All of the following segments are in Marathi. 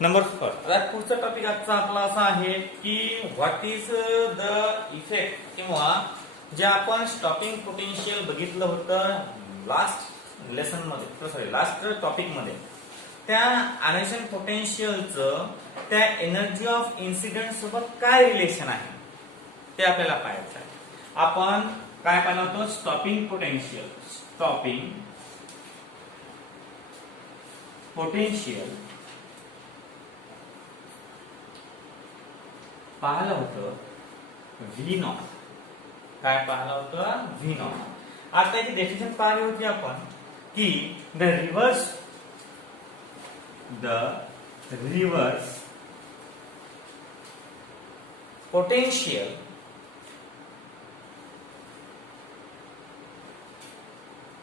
नंबर 4. आता पुढचा टॉपिक आजचा आपला असा आहे की व्हॉट इज द इफेक्ट किंवा जे आपण स्टॉपिंग पोटेन्शियल बघितलं होतं लास्ट लेसन मध्ये, सॉरी लास्ट टॉपिक मध्ये, त्या अनेशन पोटेन्शियलचं त्या एनर्जी ऑफ इन्सिडेंट सोबत काय रिलेशन आहे ते आपल्याला पाहायचं आहे. आपण काय पाहिलं होतं? स्टॉपिंग पोटेन्शियल पाहिलं होतं व्ही नॉट. काय पाहिलं होतं? V not. आता याची डेफिनेशन पाहिली होती आपण की the reverse potential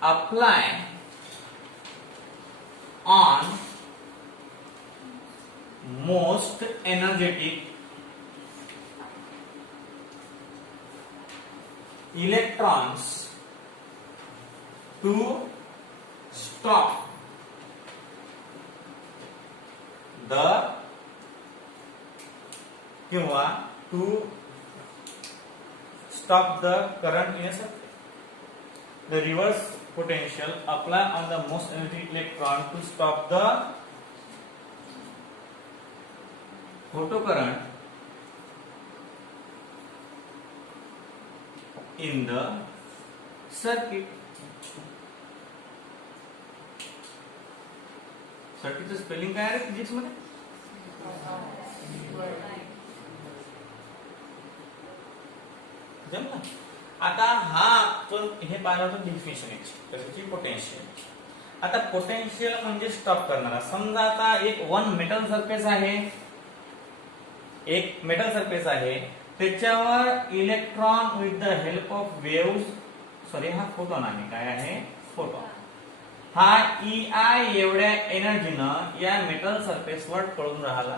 apply on most energetic electrons to stop the किंवा to stop the current in a circuit. The reverse potential apply on the most energetic electron to stop the photocurrent in the circuit. सर्किटचं स्पेलिंग काय आहे फिजिक्स मध्ये? जमलं. आता हा जो हे पाहिलं होतं डेफिनेशन त्याची पोटेन्शियल. आता पोटेन्शियल म्हणजे स्टॉप करणारा. समजा आता एक मेटल सरफेस आहे, त्याच्यावर electron with the help of waves, sorry हा फोटॉन आहे, काय आहे? फोटॉन. हा EI एवढ्या एनर्जीनं या मेटल सरफेसवर पडून राहिला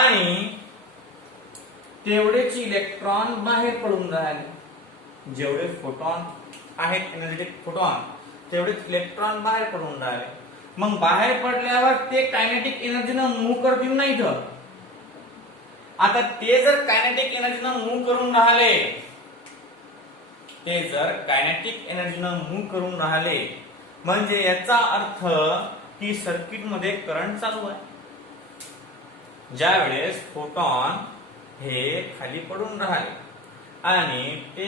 आणि तेवढेच इलेक्ट्रॉन बाहेर पडून राहिले. जेवढे फोटॉन आहेत, एनर्जेटिक फोटॉन, तेवढेच इलेक्ट्रॉन बाहेर पडून राहिले. मग बाहेर पडल्यावर ते कायनेटिक एनर्जीनं मूव्ह करतील नाही तर. आता ते जर कायनेटिक एनर्जीनं मूव्ह करून राहिले, म्हणजे याचा अर्थ की सर्किट मध्ये करंट चालू आहे. ज्या वेळेस फोटॉन हे खाली पडून राहिले आणि ते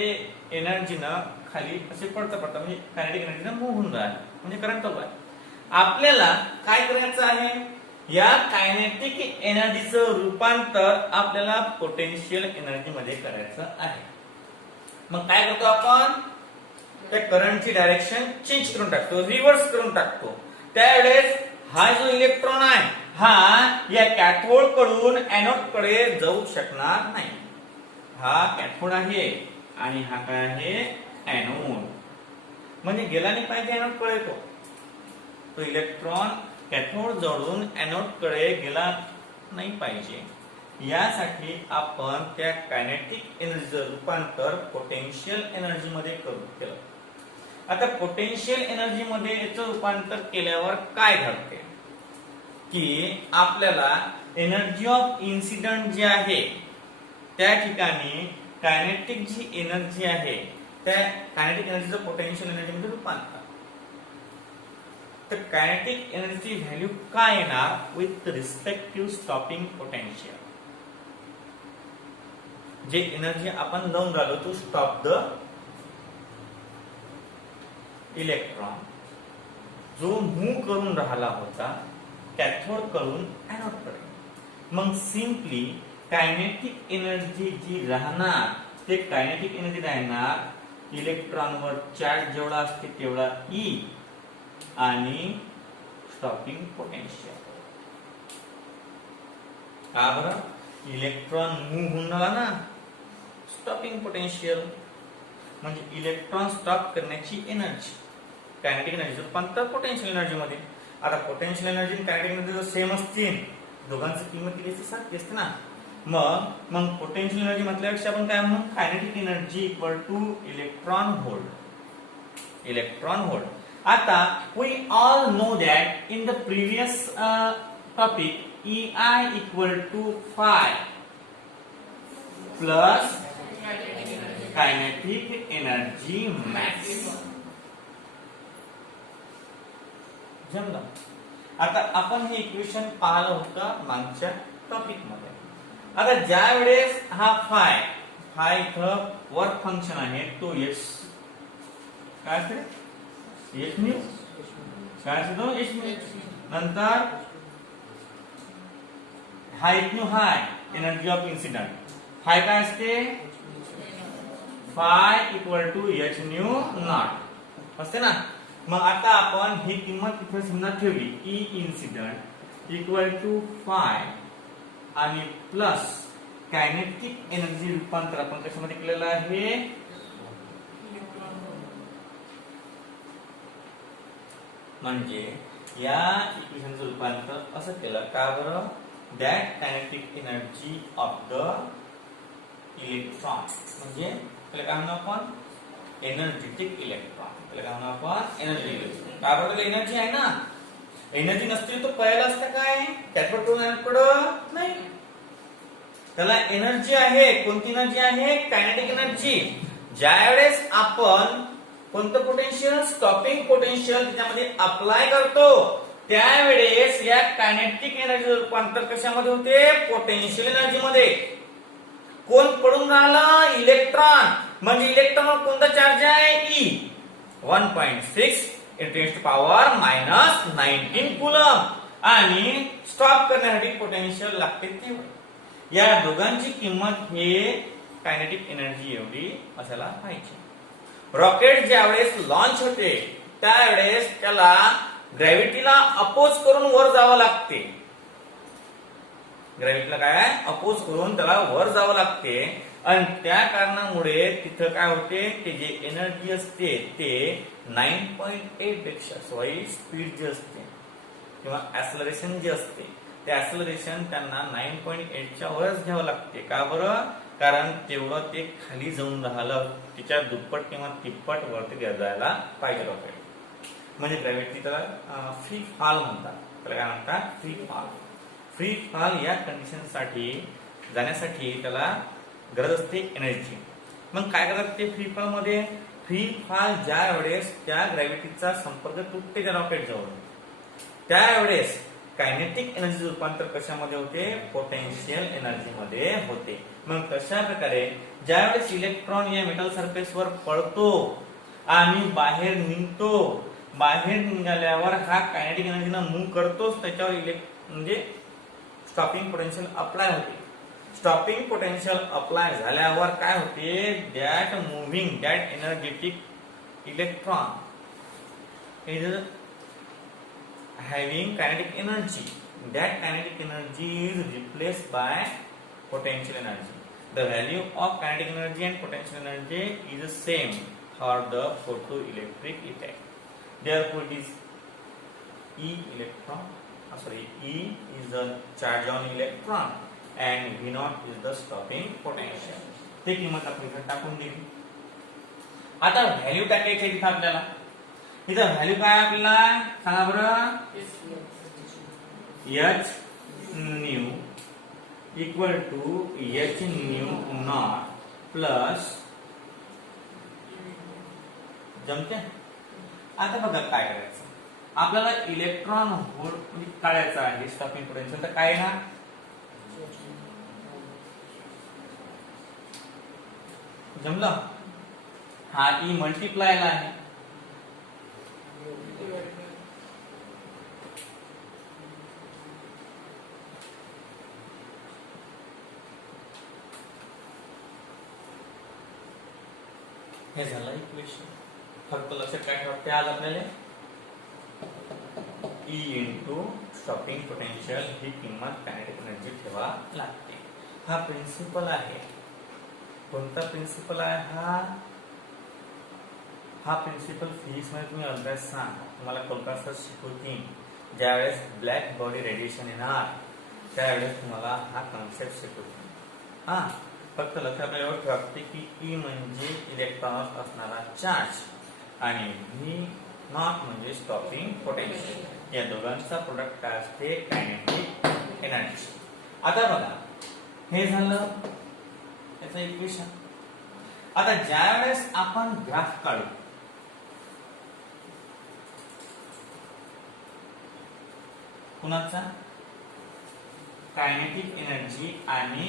एनर्जीनं खाली असे पडता म्हणजे कायनेटिक एनर्जीनं मूव्ह होऊन राहिले, म्हणजे करंट चालू आहे. आपल्याला काय करायचं आहे? या कायनेटिक एनर्जीचं रूपांतर आपल्याला पोटेन्शियल एनर्जी मध्ये करायचं आहे. मग काय करतो आपण? त्या करंटची डायरेक्शन चेंज करून टाकतो, रिव्हर्स करून टाकतो. त्यावेळेस हा जो इलेक्ट्रॉन आहे हा या कॅथोड कडून एनोड कडे जाऊ शकणार नाही. हा कॅथोड आहे आणि हा काय आहे? एनोड. म्हणजे गेला नाही पाहिजे एनोड कडे. तो इलेक्ट्रॉन कॅथोड जवळून एनोड कडे गेला नाही पाहिजे. यासाठी आपण त्या कायनेटिक एनर्जीचं रूपांतर पोटेन्शियल एनर्जी मध्ये केलं. आता पोटेन्शियल एनर्जी मध्ये याचं रूपांतर केल्यावर काय घडते की आपल्याला एनर्जी ऑफ इन्सिडेंट जे आहे त्या ठिकाणी कायनेटिक जी एनर्जी आहे त्या कायनेटिक एनर्जीचं पोटेन्शियल एनर्जी मध्ये रूपांतर. तर कायनेटिक एनर्जी व्हॅल्यू काय येणार विथ रिस्पेक्टिव्ह स्टॉपिंग पोटेन्शियल? जे एनर्जी आपण लावून राहिलो टू स्टॉप द इलेक्ट्रॉन, जो मूव्ह करून राहिला होता कॅथोड कडून एनोड कडे. मग सिंपली कायनेटिक एनर्जी जी राहणार ते कायनेटिक एनर्जी राहणार इलेक्ट्रॉनवर चार्ज जेवढा असते तेवढा E आणि स्टॉपिंग पोटेन्शियल. का बरं? इलेक्ट्रॉन मूव्ह होऊन राहिला ना, स्टॉपिंग पोटेन्शियल म्हणजे इलेक्ट्रॉन स्टॉप करण्याची एनर्जी. कायनेटिक एनर्जी रूपांतर पोटेन्शियल एनर्जी मध्ये. आता पोटेन्शियल एनर्जी आणि कायनेटिक एनर्जी जर सेम असतील, दोघांची किंमत किती सारखी असते ना. मग पोटेन्शियल एनर्जी म्हटल्यापेक्षा आपण काय म्हणू? Kinetic energy equal to electron volt. आता we all know that in the previous topic EI equal to phi plus kinetic energy max. जमलं. आता आपण हे इक्वेशन पाहिलं होतं मागच्या टॉपिक मध्ये. आता ज्या वेळेस हा फाय इथं वर्क फंक्शन आहे तो एच काय असते एच न्यू काय असतो एच न्यू. नंतर हा H nu high energy of incident phi काय असते phi equal to H nu not असते ना. मग आता आपण ही किंमत इथे समजा ठेवली E incident equal to phi आणि प्लस कायनेटिक एनर्जी रूपांतर आपण कशामध्ये केलेलं आहे म्हणजे या इक्वेशनचं रूपांतर असं केलं का बरं that kinetic energy of the electron म्हणजे काय म्हणू आपण एनर्जेटिक इलेक्ट्रॉन. काय म्हणू आपण एनर्जी इलेक्ट्रॉन. का बरं एनर्जी आहे ना एनर्जी नसते तो पहिला असतं काय त्याच्यावर टोन पडत नाही. त्याला एनर्जी आहे. कोणती एनर्जी आहे कायनेटिक एनर्जी. ज्यावेळेस आपण कोणतं पोटेन्शियल स्टॉपिंग पोटेन्शियल त्याच्यामध्ये अप्लाय करतो त्यावेळेस या कायनेटिक एनर्जी रूपांतर कशामध्ये होते पोटेन्शियल एनर्जी मध्ये. कोण पडून राहिलं इलेक्ट्रॉन म्हणजे इलेक्ट्रॉनवर कोणता चार्ज आहे ई 1.6 × 10⁻⁻19 कूलम आणि स्टॉप करण्यासाठी पोटेन्शियल लागते तेवढे. या दोघांची किंमत हे कायनेटिक एनर्जी एवढी असायला पाहिजे. रॉकेट ज्यावेळेस लॉन्च होते त्यावेळेस त्याला ग्रॅव्हिटीला अपोज करून वर जावं लागते. ग्रॅव्हिटीला काय अपोज करून त्याला वर जावं लागते आणि त्या कारणामुळे तिथं काय होते ते जे एनर्जी असते ते 9.8 पेक्षा स्पीड जे असते किंवा ऍक्सलरेशन जे असते ते ऍक्सलरेशन त्यांना 9.8 च्या वरच घ्यावं लागते. का बरं कारण तेवढं ते खाली जाऊन राहिलं तिच्या दुप्पट किंवा तिप्पट वरती जायला पाहिजे रॉकेट. म्हणजे ग्रॅव्हिटी त्याला फ्री फॉल म्हणतात. त्याला काय म्हणतात फ्री फॉल. फ्री फॉल या कंडिशन साठी जाण्यासाठी त्याला गरज असते एनर्जी. मग काय करतात ते फ्री फॉल मध्ये फ्री फॉल ज्या वेळेस त्या ग्रॅव्हिटीचा संपर्क तुटते त्या रॉकेट जवळ त्यावेळेस कायनेटिक एनर्जी रूपांतर कशामध्ये होते पोटेन्शियल एनर्जी मध्ये होते. मग तशा प्रकारे ज्यावेळेस इलेक्ट्रॉन या मेटल सरफेस वर पडतो आणि बाहेर निघतो बाहेर निघाल्यावर हा कायनेटिक एनर्जीला मूव्ह करतोच त्याच्यावर म्हणजे स्टॉपिंग पोटेन्शियल अप्लाय होते. स्टॉपिंग पोटेन्शियल अप्लाय झाल्यावर काय होते that moving that energetic electron is having kinetic energy. That kinetic energy is replaced by potential energy. The value of kinetic energy and potential energy is the same for the photoelectric effect. Therefore, it is E is the charge on electron and V naught is the stopping potential. ते किंमत आपण इथे टाकून दिली. आता व्हॅल्यू टाकायची इथे आपल्याला. इथं व्हॅल्यू काय आपल्याला सांगा बरं H nu equal to H nu not plus जमते. आता बघा काय करायचं आपल्याला इलेक्ट्रॉन होल काढायचा आहे स्टॉपिंग पोटेन्शियल. तर काय ना जमलं. हा ई मल्टिप्लायला आहे हे झालं इक्वेशन. फक्त लक्षात काय ठेवायचं आज आपल्याला ई इंटू स्टॉपिंग पोटेन्शियल ही किंमत कायनेटिक एनर्जी ठेवा लागते. हा प्रिन्सिपल आहे. कोणता प्रिन्सिपल आहे हा प्रिन्सिपल फिजिक्स मध्ये तुम्ही अभ्यास सांगा तुम्हाला कोलकाता शिकवतील. ज्यावेळेस ब्लॅक बॉडी रेडिएशन येणार त्यावेळेस तुम्हाला हा कॉन्सेप्ट शिकवतील. हा फक्त लक्षात एवढं ठेवते की ई म्हणजे इलेक्ट्रॉनवर असणारा चार्ज आणि व्ही नॉट म्हणजे स्टॉपिंग पोटेन्शियल. या दोघांचा प्रोडक्ट काय असते कायनेटिक एनर्जी. आता बघा हे झालं त्याचं इक्वेशन. आता ज्या वेळेस आपण ग्राफ काढू कुणाचा कायनेटिक एनर्जी आणि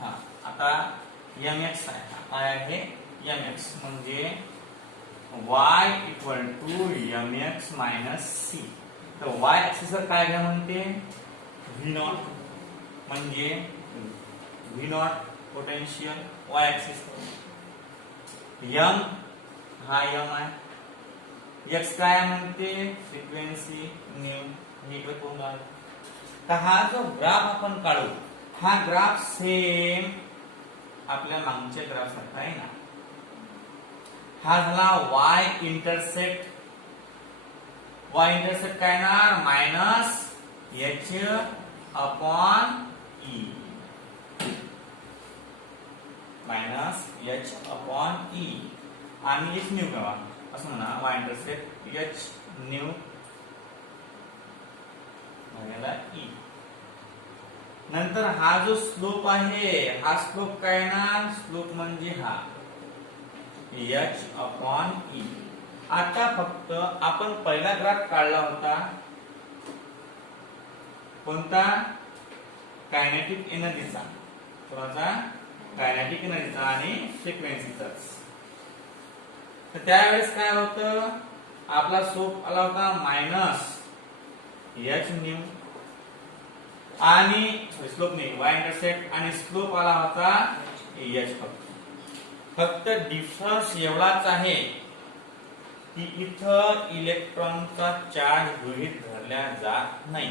हा आता mx आहे. काय आहे mx म्हणजे y equal to mx minus c. तर y ऍक्सिस वर काय घ्या म्हणते v नॉट म्हणजे v not potential y axis. m हा m आहे. x काय म्हणते फ्रिक्वेन्सी न्यू मीटर पर. तर हा जो ग्राफ आपण काढू हा ग्राफ सेम आपल्या मागच्या ग्राफ सारखा आहे ना. हा झाला y इंटरसेप्ट. y इंटरसेप्ट काय ना minus h upon e minus h upon e आणि h न्यू करा असं म्हणा. y इंटरसेप्ट h न्यू भागिले e. नंतर हा जो स्लोप आहे हा स्लोप काय ना स्लोप म्हणजे हा h अपॉन e. आता फक्त आपण पहिला ग्राफ काढला होता कोणता कायनेटिक एनर्जीचा. कोणाचा कायनेटिक एनर्जीचा आणि फ्रिक्वेन्सीचा. तर त्यावेळेस काय होतं आपला स्लोप आला होता मायनस h न्यू आणि स्लोप नाही y इंटरसेप्ट आणि स्लोप आला होता h. फक्त डिफरन्स एवढाच आहे की इथं इलेक्ट्रॉनचा चार्ज गृहीत धरला जात नाही.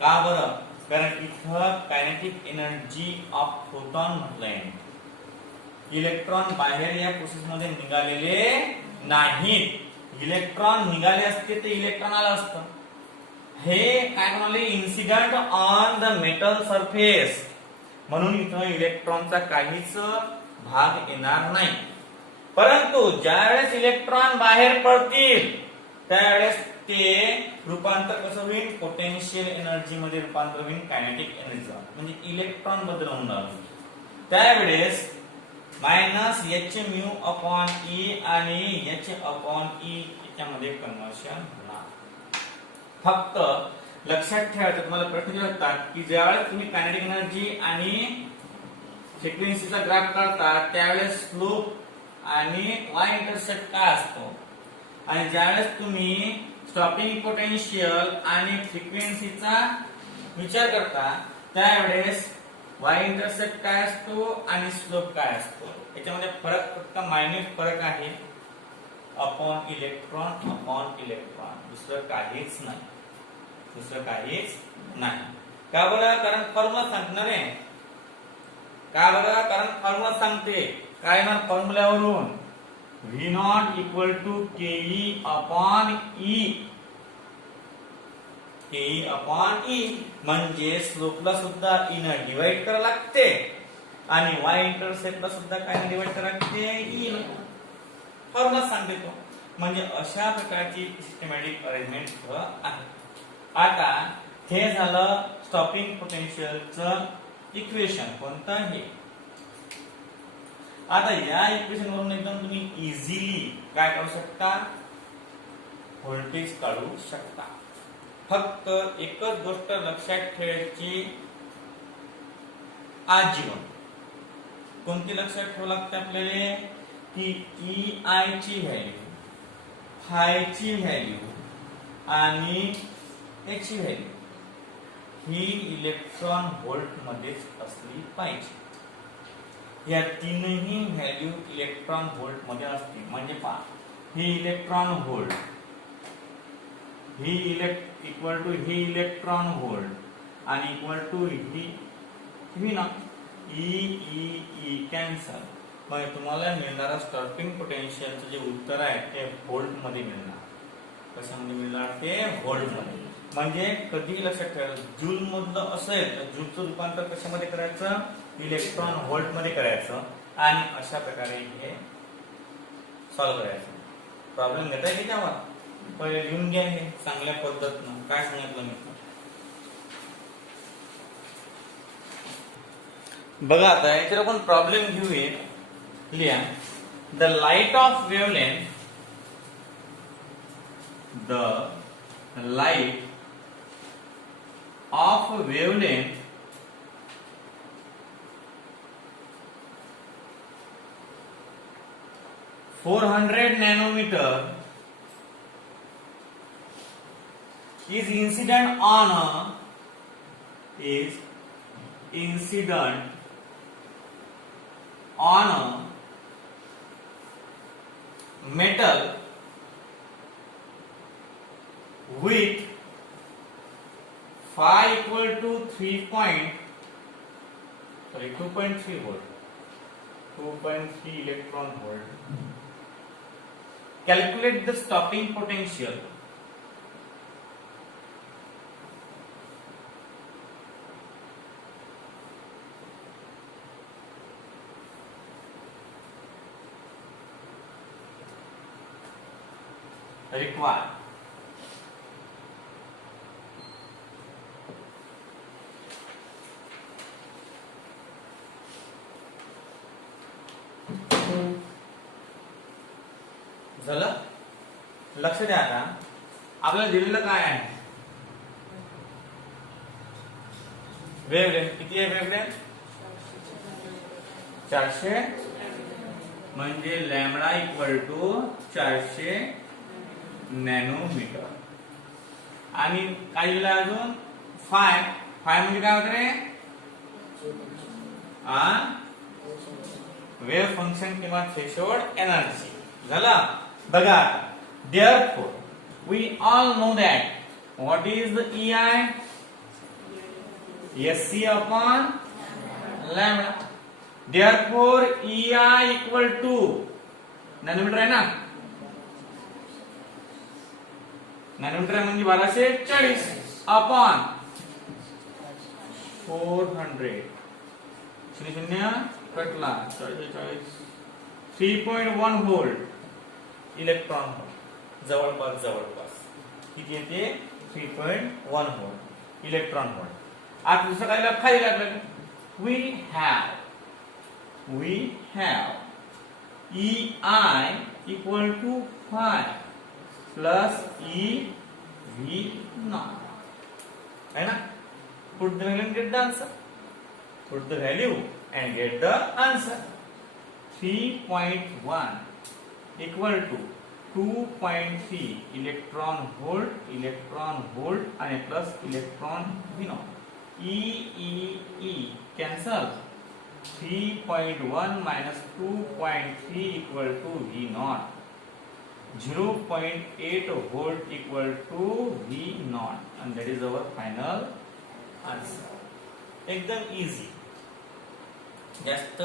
का बरं? कारण इथं कायनेटिक एनर्जी ऑफ फोटॉन म्हटलंय. इलेक्ट्रॉन बाहेर या प्रोसेस मध्ये निघालेले नाहीत. इलेक्ट्रॉन निघाले असते तर इलेक्ट्रॉन आलं असतं. हे काय म्हणाले incident on the metal surface म्हणून इथं इलेक्ट्रॉनचा काहीच भाग येणार नाही. परंतु ज्यावेळेस इलेक्ट्रॉन बाहेर पडतील त्यावेळेस ते रूपांतर कसं होईल पोटेन्शियल एनर्जी मध्ये रूपांतर होईल कायनेटिक एनर्जी म्हणजे इलेक्ट्रॉन बद्दल होणार. त्यावेळेस minus h mu upon e आणि h अपॉन e याच्यामध्ये कन्वर्शन होणार. फक्त लक्षात ठेवायचं तुम्हाला प्रश्न दिला होता की ज्यावेळेस तुम्ही कायनेटिक एनर्जी आणि फ्रिक्वेन्सीचा ग्राफ काढता त्यावेळेस स्लोप आणि y इंटरसेप्ट काय असतो आणि ज्यावेळेस तुम्ही स्टॉपिंग पोटेन्शियल आणि फ्रिक्वेन्सीचा विचार करता त्यावेळेस y इंटरसेप्ट काय असतो आणि स्लोप काय असतो. याच्यामध्ये फरक फक्त मायन्यूट फरक आहे अपॉन इलेक्ट्रॉन अपॉन इलेक्ट्रॉन. दुसरं काहीच नाही. दुसरं काहीच नाही. का बरं? कारण फॉर्म्युला सांगणार आहे. का बरं? कारण फॉर्म्युला सांगते काय ना फॉर्म्युल्यावरून v नॉट equal to ke upon e. ke upon e म्हणजे स्लोपला सुद्धा e ने डिवाइड करावं लागते आणि y इंटरसेप्टला सुद्धा काय डिवाइड करावं लागते e ने. फॉर्म्युला सांगते तो. म्हणजे अशा प्रकारची सिस्टमॅटिक अरेंजमेंट आहे. आता हे झालं स्टॉपिंग पोटेन्शियलचं इक्वेशन कोणतं आहे. आता या इक्वेशन वरून एकदम तुम्ही इझिली काय करू शकता व्होल्टेज काढू शकता. फक्त एकच गोष्ट लक्षात ठेवायची आजीवन. कोणती लक्षात ठेवावी लागते आपल्याला की EI ची व्हॅल्यू फाय ची व्हॅल्यू आणि h ची व्हॅल्यू ही इलेक्ट्रॉन व्होल्ट मध्येच असली पाहिजे. या तीनही व्हॅल्यू इलेक्ट्रॉन व्होल्ट मध्ये असतील. म्हणजे पहा ही इलेक्ट्रॉन व्होल्ट ही इक्वल टू ही इलेक्ट्रॉन व्होल्ट आणि इक्वल टू ही ना ई कॅन्सल. मग तुम्हाला मिळणारा स्टॉपिंग पोटेन्शियलचं जे उत्तर आहे ते व्होल्ट मध्ये मिळणार. कशामध्ये मिळणार ते व्होल्ट मध्ये. म्हणजे कधी लक्षात ठेवायचं जूल मधलं असेल तर जूलचं रूपांतर कशामध्ये करायचं इलेक्ट्रॉन व्होल्ट मध्ये करायचं आणि अशा प्रकारे हे सॉल्व्ह करायचं. प्रॉब्लेम घेता की त्यावर पहिले लिहून घ्या हे चांगल्या पद्धतीनं काय सांगितलं मी. बघा आता याच्यावर आपण प्रॉब्लेम घेऊया. लिहा the light of wavelength wavelength 400 nanometer is incident on a metal with phi equal to 2.3 volt, 2.3 electron volt. Calculate the stopping potential required. झालं. लक्ष द्या. आता आपल्याला दिलेलं काय आहे वेवलेंथ. किती आहे वेवलेंथ 400 म्हणजे लॅम्बडा इक्वल टू 400 नॅनोमीटर. आणि काय दिलं अजून फाय म्हणजे काय होत रे वेव्ह फंक्शन किंवा थ्रेशोल्ड एनर्जी. झाला. बघा therefore we all know that what is the EI SC upon lambda. therefore EI equal to nanometre आहे ना. नॅनोमीटर म्हणजे 1240 अपॉन 400 शून्य कटला 3.1 व्होल्ट इलेक्ट्रॉन व्होल्ट. जवळपास किती येते 3.1 व्होल्ट इलेक्ट्रॉन व्होल्ट. आता दुसरं काय खाली लागलं we have EI equal to 5 plus EV naught. है ना. put the value and get the answer. put the value and get the answer. 3.1 equal to 2.3 electron volt आणि plus electron V naught. E cancel. 3.1 minus 2.3 equal to V naught. 0.8 volt equal to V naught, and that is our final answer. एकदम इझी. जास्त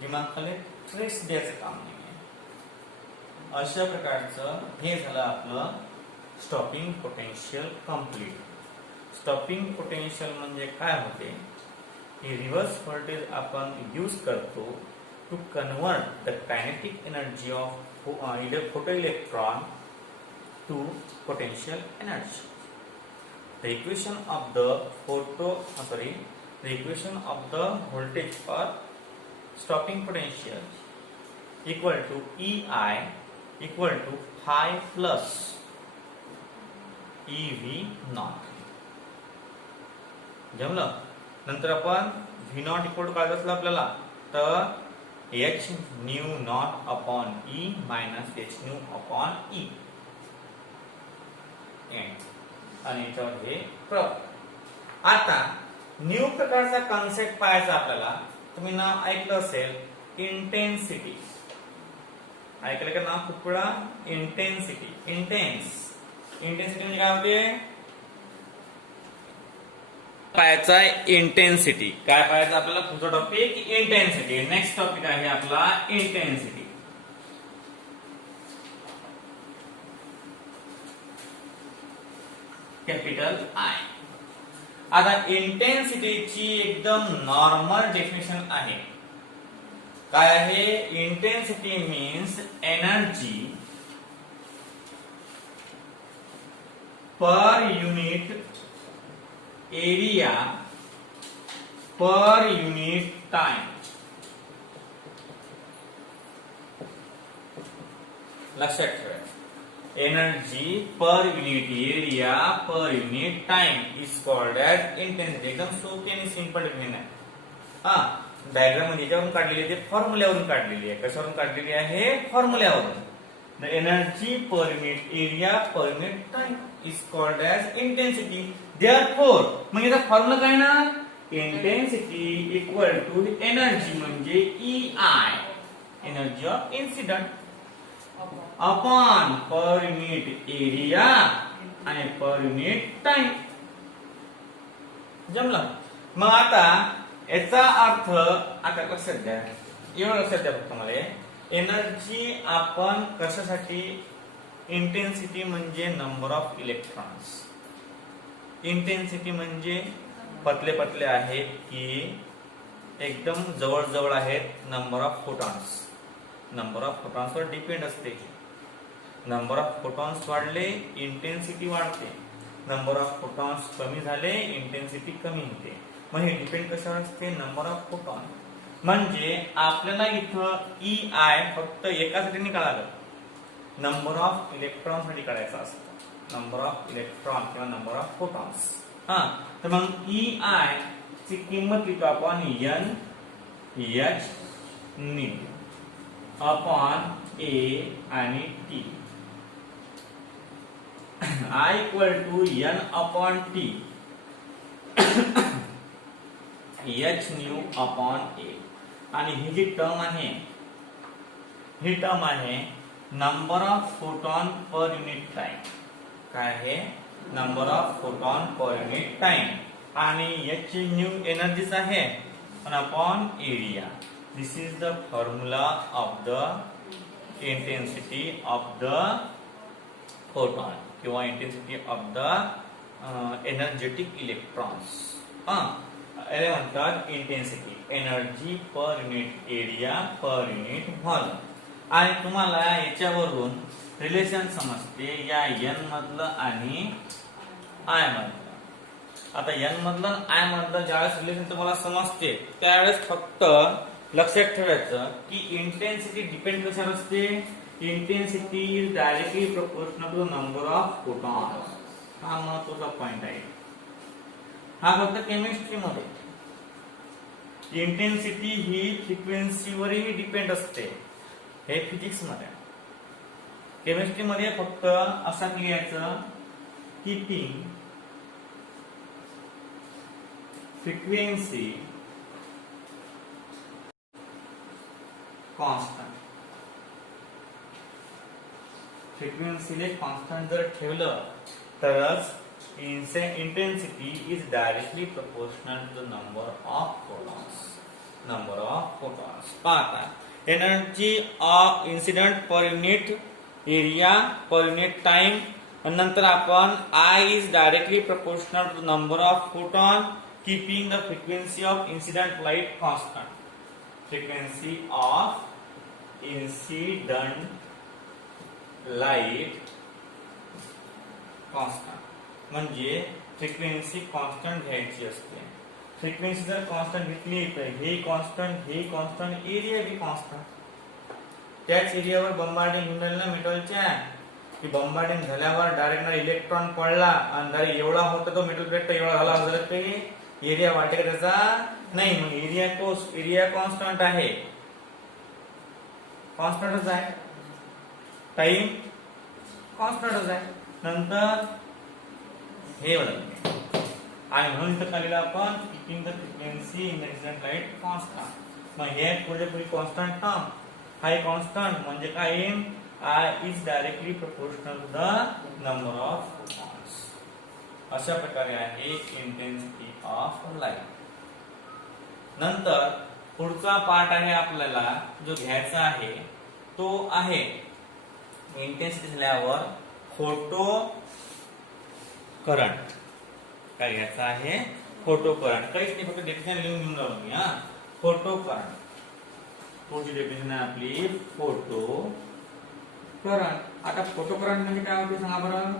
दिमागाला ट्रेस द्यायचं काम नाही. अशा प्रकारचं हे झालं आपलं stopping potential complete. Stopping potential म्हणजे काय होते की रिव्हर्स व्होल्टेज आपण यूज करतो to convert the kinetic energy of photo electron to potential energy. The equation of the voltage or stopping potential equal to EI equal to phi plus EV naught. जमलं. नंतर आपण V naught इक्वल टू काय असलं आपल्याला तर h nu naught upon E minus h nu upon E. आणि याच्यावर हे प्रॉब्लेम. आता न्यू प्रकारचा कन्सेप्ट पाहायचा आपल्याला. तुम्ही नाव ऐकलं असेल इंटेन्सिटी. ऐकलं का नाव खूप वेळा इंटेन्सिटी. इंटेन्सिटी म्हणजे काय होते पाहायचा इंटेन्सिटी. काय पाहायचं आपल्याला पुढचा टॉपिक इंटेन्सिटी. नेक्स्ट टॉपिक आहे आपला इंटेन्सिटी. Capital I. आता इंटेन्सिटीची एकदम नॉर्मल डेफिनेशन आहे. काय आहे? Intensity means energy per unit area per unit time. लक्षात ठेवा, energy per unit area per unit time is called as intensity. एकदम सोपी आणि सिंपल डिफिनेशन आहे. हा, डायग्राम मध्ये याच्यावरून काढलेली आहे, फॉर्म्युल्यावरून काढलेली आहे. कशावरून काढलेली आहे? फॉर्म्युल्यावरून. The energy per unit area per unit time is called as intensity. Therefore मग याचा फॉर्म्युला काय ना? इंटेन्सिटी इक्वल टू एनर्जी म्हणजे EI, energy of incident, upon per unit area आणि पर युनिट टाइम. जमलं? मग आता याचा अर्थ आता लक्षात द्या, एवढं लक्षात द्या फक्त मला. एनर्जी आपण कशासाठी? इंटेन्सिटी म्हणजे नंबर ऑफ इलेक्ट्रॉन्स. इंटेन्सिटी म्हणजे पतले पतले आहेत की एकदम जवळ जवळ आहेत. Number of photons, number of photons वर डिपेंड असते. नंबर ऑफ फोटॉन्स वाढले इंटेन्सिटी वाढते, नंबर ऑफ फोटॉन्स कमी झाले इंटेन्सिटी कमी होते. मग हे डिपेंड कशावर असते? Number of photon. म्हणजे आपल्याला इथं EI फक्त एकासाठी नाही काढायला, नंबर ऑफ इलेक्ट्रॉन साठी काढायचा असतो. नंबर ऑफ इलेक्ट्रॉन किंवा नंबर ऑफ फोटॉन्स. हा, तर मग EI ची किंमत लिहितो आपण NH न्यू अपॉन A आणि T. I equal to N upon T H nu upon A. आणि ही जी टर्म आहे, ही टर्म आहे number of photon per unit time. काय आहे? Number of photon per unit time. आणि H न्यू एनर्जीच आहे आणि upon area. This is the formula of the intensity of the photon किंवा intensity of the energetic electrons. याला म्हणतात intensity, energy per unit area per unit volume. आणि तुम्हाला याच्यावरून रिलेशन समजते या N मधलं आणि I मधलं. आता N मधलं I मधलं ज्यावेळेस रिलेशन तुम्हाला समजते त्यावेळेस फक्त लक्षात ठेवायचं की इंटेन्सिटी डिपेंड कशावर असते? Intensity is directly proportional to number of photons. हा महत्वाचा पॉइंट आहे. हा फक्त केमिस्ट्री मध्ये. इंटेन्सिटी ही फ्रिक्वेन्सीवरही डिपेंड असते, हे फिजिक्स मध्ये. केमिस्ट्री मध्ये फक्त असं लिहायचं कीपिंग फ्रिक्वेन्सी कॉन्स्टंट. फ्रिक्वेन्सीले कॉन्स्टंट जर ठेवलं तरच intensity is directly proportional to the number of photons. Number of photons. पाहता energy of incident per unit area per unit time. नंतर आपण I is directly proportional to number of photon keeping the frequency of incident light constant. Frequency of incident light constant. म्हणजे फ्रिक्वेन्सी कॉन्स्टंट घ्यायची असते. फ्रिक्वेन्सी जर कॉन्स्टंट घेतली तर हे कॉन्स्टंट, हे कॉन्स्टंट, एरिया बी कॉन्स्टंट. त्याच एरियावर बंबार्डिंग होऊन राहिली ना मेटलच्या, की बंबार्डिंग झाल्यावर डायरेक्ट इलेक्ट्रॉन पडला आणि डायरेक्ट एवढा होता तो मेटल प्लेट एवढा झाला झाला ते एरिया वाढते का त्याचा? नाही. मग एरिया कॉन्स्टंट आहे, कॉन्स्टंटच आहे. टाइम कॉन्स्टंटच आहे. नंतर हे बदलते आणि म्हणून इथं काढलेलं आपण keeping the frequency in the incident light constant. मग हे पुढे पुढे कॉन्स्टंट टर्म, हाय कॉन्स्टंट म्हणजे काय येईल? I is directly proportional to the number of photons. अशा प्रकारे आहे इंटेन्सिटी ऑफ लाईट. नंतर पुढचा पार्ट आहे आपल्याला जो घ्यायचा आहे तो आहे इंटेन्सिटी झाल्यावर फोटो करंट. काय घ्यायचा आहे? Photo current. काहीच नाही, फक्त डेफिनेशन लिहून घेऊन राहिलो मी. Photo current. पुढची डेफिनेशन आहे आपली फोटो करंट. आता फोटो करंट म्हणजे काय होते सांगा बरं.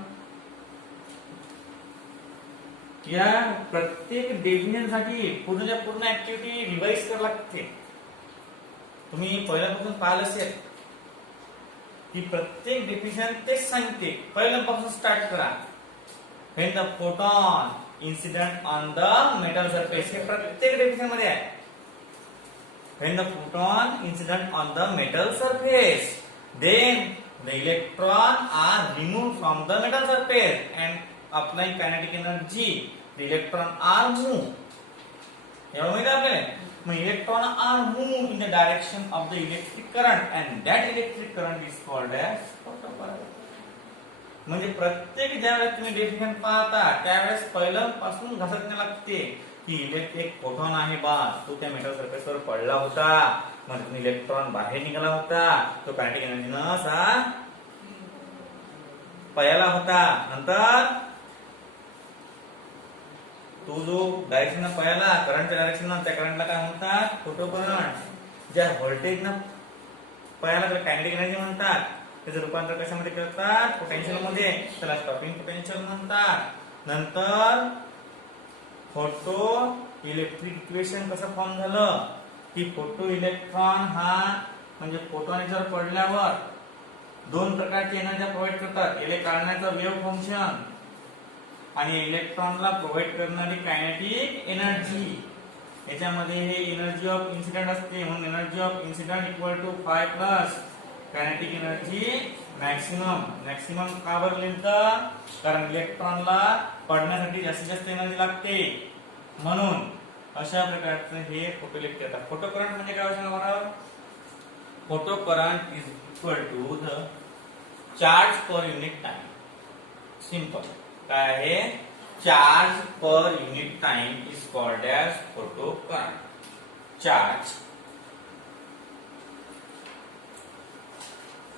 या प्रत्येक डेफिनेशन साठी पूर्णच्या पूर्ण ऍक्टिव्हिटी रिवाइज करावी लागते. तुम्ही पहिल्यापासून पाहिलं असेल की प्रत्येक डेफिनेशन तेच सांगते. पहिल्यापासून स्टार्ट करा. When the photon incident on the metal surface, हे प्रत्येक डेफिनेशन मध्ये आहे. When the photon incident on the metal surface, then the electron are removed from the metal surface and applying kinetic energy, the electron are moved. एवढं माहिती आपल्याला. मग electron are move in the direction of the electric current and that electric current is called as photocurrent. म्हणजे प्रत्येक ज्यावेळेस तुम्ही डेफिनेशन पाहता त्यावेळेस पहिल्यापासून घसरणे लागते की इलेक्ट्रिक फोटॉन आहे बा, तो त्या मेटल सरफेसवर पडला होता, मग इलेक्ट्रॉन बाहेर निघाला होता, तो कायनेटिक एनर्जीनं असा पयाला होता. नंतर तो जो डायरेक्शन पयाला करंटच्या डायरेक्शन, त्या करंटला काय म्हणतात फोटो करंट. ज्या व्होल्टेज न पयाला त्याला कायनेटिक एनर्जी म्हणतात. त्याचं रूपांतर कशामध्ये करतात पोटेन्शियल मध्ये, त्याला स्टॉपिंग पोटेन्शियल म्हणतात. नंतर फोटो इलेक्ट्रिक इक्वेशन कसं फॉर्म झालं की फोटो इलेक्ट्रॉन हा म्हणजे फोटॉन जर पडल्यावर दोन प्रकारची एनर्जी प्रोव्हाइड करतात. याला काढण्याचं वेव्ह फंक्शन आणि इलेक्ट्रॉनला प्रोव्हाइड करणारी कायनेटिक एनर्जी. याच्यामध्ये हे एनर्जी ऑफ इन्सिडेंट असते, म्हणून energy of incident equal to 5 plus kinetic energy maximum. Maximum का बरं लिहितं, कारण इलेक्ट्रॉनला पडण्यासाठी जास्तीत जास्त एनर्जी लागते. म्हणून अशा प्रकारचं हे फोटो इलेक्ट्रिक. फोटो करंट म्हणजे काय सांगा बरं. Photo current is equal to the charge per unit time. Simple काय आहे, charge per unit time is called as photo current. चार्ज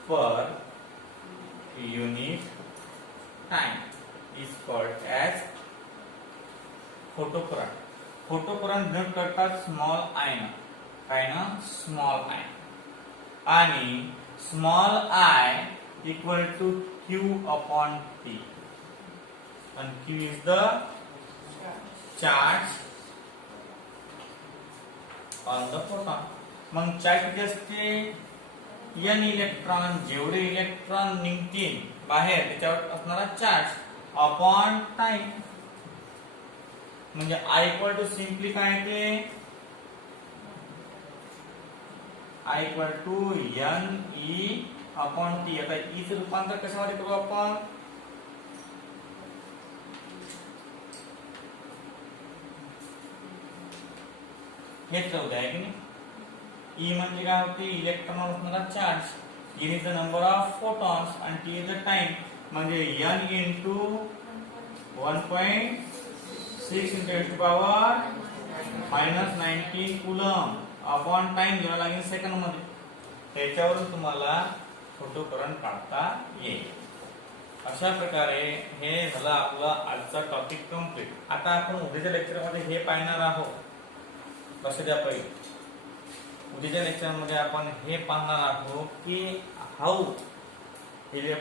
per unit time is called as photocurrent. photocurrent denote करतात स्मॉल आय न. काय ना स्मॉल आय. आणि small I equal to Q upon T. and Q is the charge on the photon. मग चार्ज किती असते, n इलेक्ट्रॉन. जेवढे इलेक्ट्रॉन निघतील बाहेर त्याच्यावर असणारा चार्ज अपॉन टाइम. म्हणजे I इक्वल टू सिम्पली काय येते, I equal to n e upon t. आता e चे रूपांतर कशामध्ये करू आपण, हेच राहू द्या की नाही. E म्हणजे काय होते, इलेक्ट्रॉनवर असणारा charge. n is the number of photons आणि t इज द टाइम. म्हणजे n into 1.6 into 10 to the power -19 coulomb upon time लिहावं लागेल सेकंड मध्ये. त्याच्यावरून तुम्हाला फोटो करंट काढता येईल. अशा प्रकारे हे झालं आपलं आजचा टॉपिक कंप्लीट. आता आपण उद्याच्या लेक्चर मध्ये हे पाहणार आहोत. लक्ष द्या पहिले. उद्याच्या लेक्चर मध्ये आपण हे पाहणार आहोत की how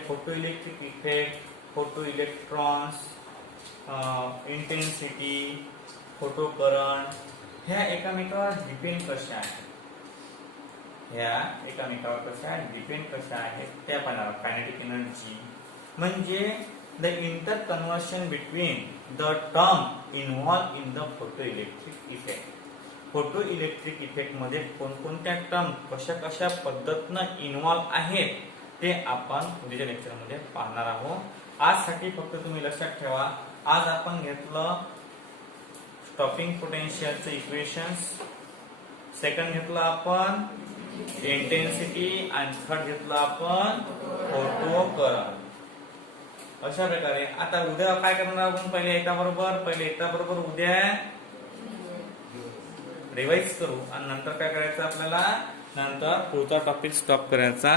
photo electric effect, photo electrons, intensity, photo current ह्या एकमेकावर डिपेंड कशा आहेत, ह्या एकमेकावर कशा डिपेंड कशा आहेत त्या पाहणार. कायनेटिक एनर्जी म्हणजे the inter conversion between the term involve in the photo electric effect. Photo electric effect मध्ये कोणकोणत्या टर्म कशा कशा पद्धतीनं इन्व्हॉल्व आहेत ते आपण उद्याच्या लेक्चर मध्ये पाहणार आहोत. आजसाठी फक्त तुम्ही लक्षात ठेवा, आज आपण घेतलं स्टॉपिंग पोटेन्शियलचे इक्वेशन्स, सेकंड घेतलं आपण इंटेन्सिटी आणि थर्ड घेतलं आपण फोटो करंट. अशा प्रकारे आता उद्या काय करणार आपण, पहिले एकाबरोबर उद्या रिवाइज करू आणि नंतर काय करायचं आपल्याला, नंतर पुढचा टॉपिक स्टॉप करायचा